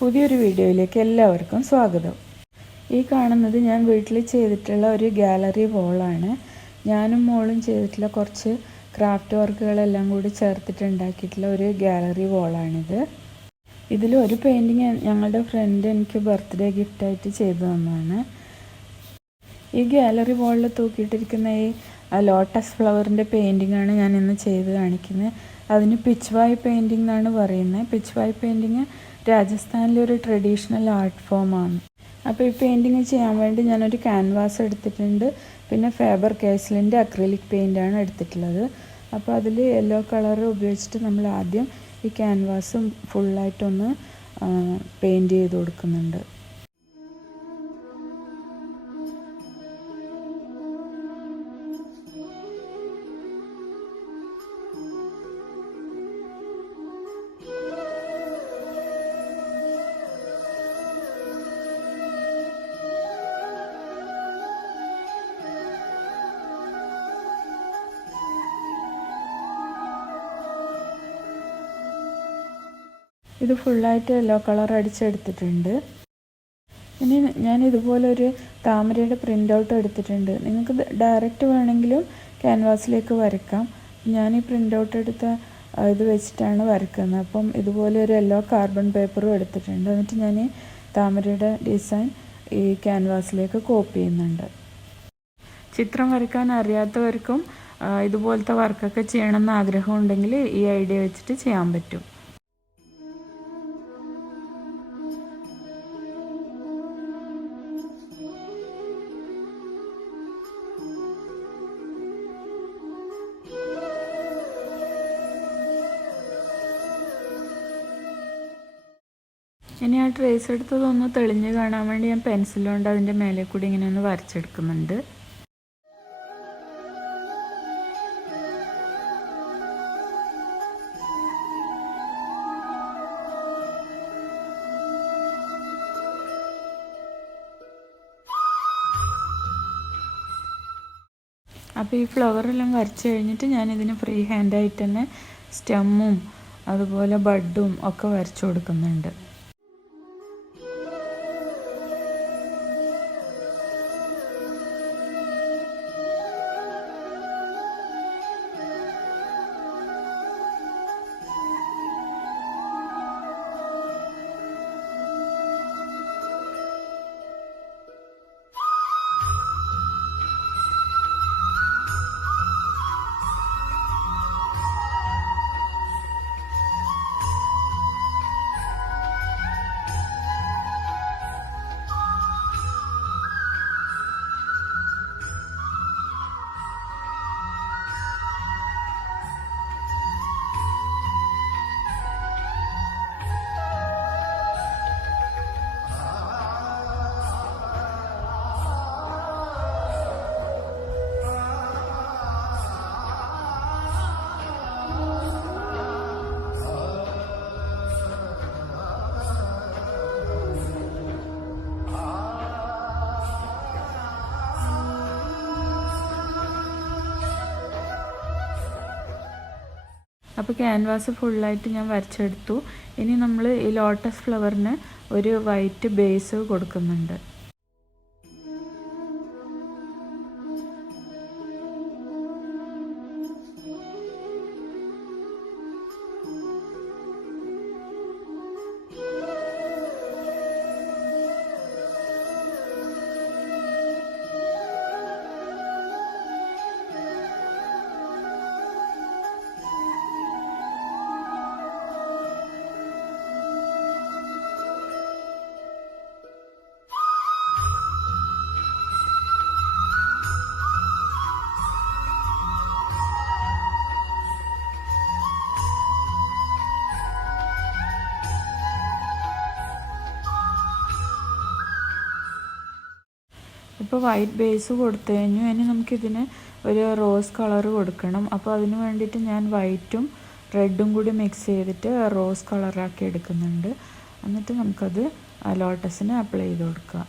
പുതിയൊരു വീഡിയോയിലേക്ക് എല്ലാവർക്കും സ്വാഗതം. ഈ കാണുന്നത് ഞാൻ വീട്ടിൽ ചെയ്തിട്ടുള്ള ഒരു ഗാലറി വോളാണ്. ഞാനും മോളും ചെയ്തിട്ടുള്ള കുറച്ച് ക്രാഫ്റ്റ് വർക്കുകളെല്ലാം കൂടി ചേർത്തിട്ടുണ്ടാക്കിയിട്ടുള്ള ഒരു ഗാലറി വോളാണിത്. ഇതിലൊരു പെയിൻറ്റിങ് ഞങ്ങളുടെ ഫ്രണ്ട് എനിക്ക് ബർത്ത്ഡേ ഗിഫ്റ്റായിട്ട് ചെയ്തു തന്നതാണ്. ഈ ഗാലറി വോളിൽ തൂക്കിയിട്ടിരിക്കുന്ന ഈ ലോട്ടസ് ഫ്ലവറിൻ്റെ പെയിൻറ്റിങ്ങാണ് ഞാൻ ഇന്ന് ചെയ്ത് കാണിക്കുന്നത്. അതിന് പിച്ച്വായ് പെയിൻറ്റിംഗ് എന്നാണ് പറയുന്നത്. പിച്ച്വായ് പെയിൻറ്റിങ് രാജസ്ഥാനിലെ ഒരു ട്രഡീഷണൽ ആർട്ട് ഫോമാണ്. അപ്പോൾ ഈ പെയിൻറ്റിങ് ചെയ്യാൻ വേണ്ടി ഞാനൊരു ക്യാൻവാസ് എടുത്തിട്ടുണ്ട്. പിന്നെ ഫാബർ കാസലിൻ്റെ അക്രിലിക് പെയിൻ്റാണ് എടുത്തിട്ടുള്ളത്. അപ്പോൾ അതിൽ യെല്ലോ കളർ ഉപയോഗിച്ചിട്ട് നമ്മൾ ആദ്യം ഈ ക്യാൻവാസും ഫുള്ളായിട്ടൊന്ന് പെയിൻറ്റ് ചെയ്ത് കൊടുക്കുന്നുണ്ട്. ഇത് ഫുള്ളായിട്ട് യെല്ലോ കളർ അടിച്ചെടുത്തിട്ടുണ്ട്. ഇനി ഞാൻ ഇതുപോലൊരു താമരയുടെ പ്രിൻ്റ് ഔട്ട് എടുത്തിട്ടുണ്ട്. നിങ്ങൾക്ക് ഡയറക്റ്റ് വേണമെങ്കിലും ക്യാൻവാസിലേക്ക് വരയ്ക്കാം. ഞാൻ ഈ പ്രിൻ്റ് ഔട്ട് എടുത്ത ഇത് വെച്ചിട്ടാണ് വരയ്ക്കുന്നത്. അപ്പം ഇതുപോലെ ഒരു യെല്ലോ കാർബൺ പേപ്പറും എടുത്തിട്ടുണ്ട്. എന്നിട്ട് ഞാൻ ഈ താമരയുടെ ഡിസൈൻ ഈ ക്യാൻവാസിലേക്ക് കോപ്പി ചെയ്യുന്നുണ്ട്. ചിത്രം വരയ്ക്കാൻ അറിയാത്തവർക്കും ഇതുപോലത്തെ വർക്കൊക്കെ ചെയ്യണമെന്ന് ആഗ്രഹമുണ്ടെങ്കിൽ ഈ ഐഡിയ വെച്ചിട്ട് ചെയ്യാൻ പറ്റും. ഇനി ആ ട്രേസ് എടുത്തതൊന്ന് തെളിഞ്ഞ് കാണാൻ വേണ്ടി ഞാൻ പെൻസിലുകൊണ്ട് അതിൻ്റെ മേലെ കൂടി ഇങ്ങനെ ഒന്ന് വരച്ചെടുക്കുന്നുണ്ട്. അപ്പോൾ ഈ ഫ്ലവറെല്ലാം വരച്ച് കഴിഞ്ഞിട്ട് ഞാനിതിന് ഫ്രീ ഹാൻഡായിട്ട് തന്നെ സ്റ്റെമ്മും അതുപോലെ ബഡും ഒക്കെ വരച്ചു കൊടുക്കുന്നുണ്ട്. അപ്പോൾ ക്യാൻവാസ് ഫുള്ളായിട്ട് ഞാൻ വരച്ചെടുത്തു. ഇനി നമ്മൾ ഈ ലോട്ടസ് ഫ്ലവറിന് ഒരു വൈറ്റ് ബേസ് കൊടുക്കുന്നുണ്ട്. ഇപ്പോൾ വൈറ്റ് ബേസ് കൊടുത്തു കഴിഞ്ഞു. ഇനി നമുക്കിതിന് ഒരു റോസ് കളർ കൊടുക്കണം. അപ്പോൾ അതിന് വേണ്ടിയിട്ട് ഞാൻ വൈറ്റും റെഡും കൂടി മിക്സ് ചെയ്തിട്ട് റോസ് കളറാക്കി എടുക്കുന്നുണ്ട്. എന്നിട്ട് നമുക്കത് ലോട്ടസിന് അപ്ലൈ ചെയ്ത് കൊടുക്കാം.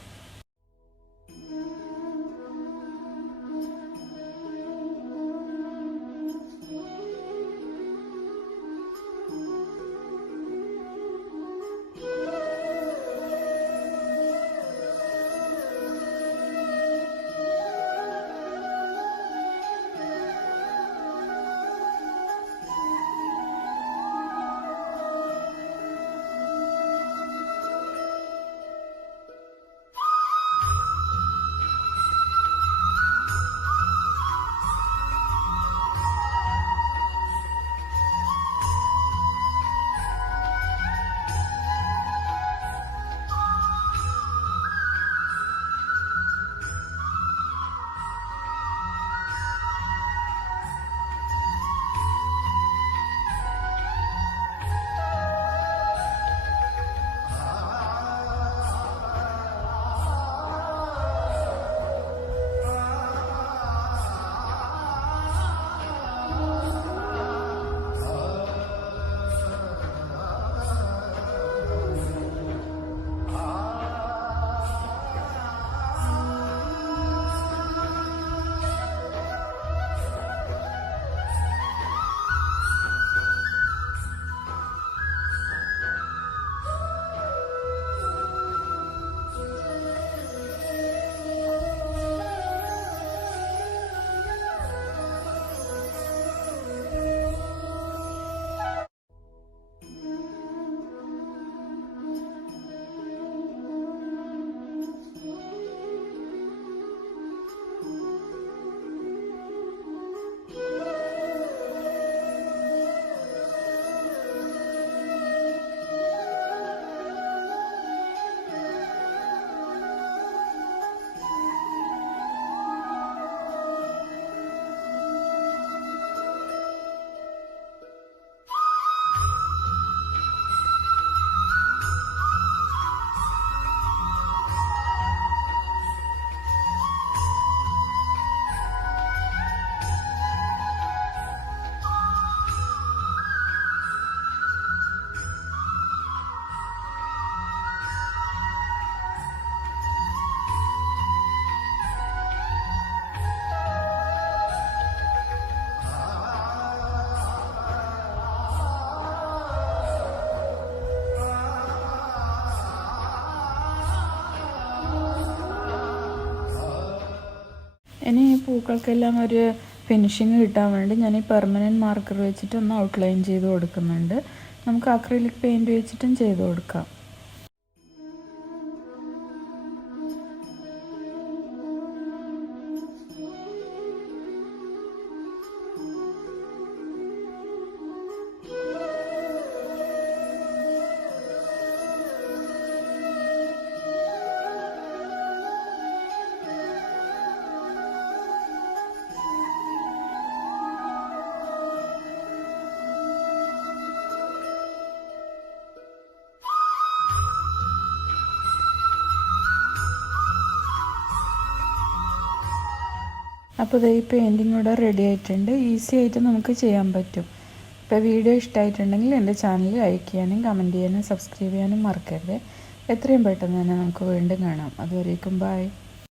ഇനി ഈ പൂക്കൾക്കെല്ലാം ഒരു ഫിനിഷിങ് കിട്ടാൻ വേണ്ടി ഞാൻ ഈ പെർമനൻറ്റ് മാർക്കർ വെച്ചിട്ട് ഒന്ന് ഔട്ട്ലൈൻ ചെയ്ത് കൊടുക്കുന്നുണ്ട്. നമുക്ക് അക്രിലിക് പെയിൻറ്റ് വെച്ചിട്ടും ചെയ്ത് കൊടുക്കാം. അപ്പോൾ ഈ പെയിൻറ്റിങ് ഇവിടെ റെഡി ആയിട്ടുണ്ട്. ഈസി ആയിട്ട് നമുക്ക് ചെയ്യാൻ പറ്റും. ഇപ്പോൾ വീഡിയോ ഇഷ്ടമായിട്ടുണ്ടെങ്കിൽ എൻ്റെ ചാനൽ ലൈക്ക് ചെയ്യാനും കമൻറ്റ് ചെയ്യാനും സബ്സ്ക്രൈബ് ചെയ്യാനും മറക്കരുത്. എത്രയും പെട്ടെന്ന് തന്നെ നമുക്ക് വീണ്ടും കാണാം. അതുവരേക്കും ബൈ.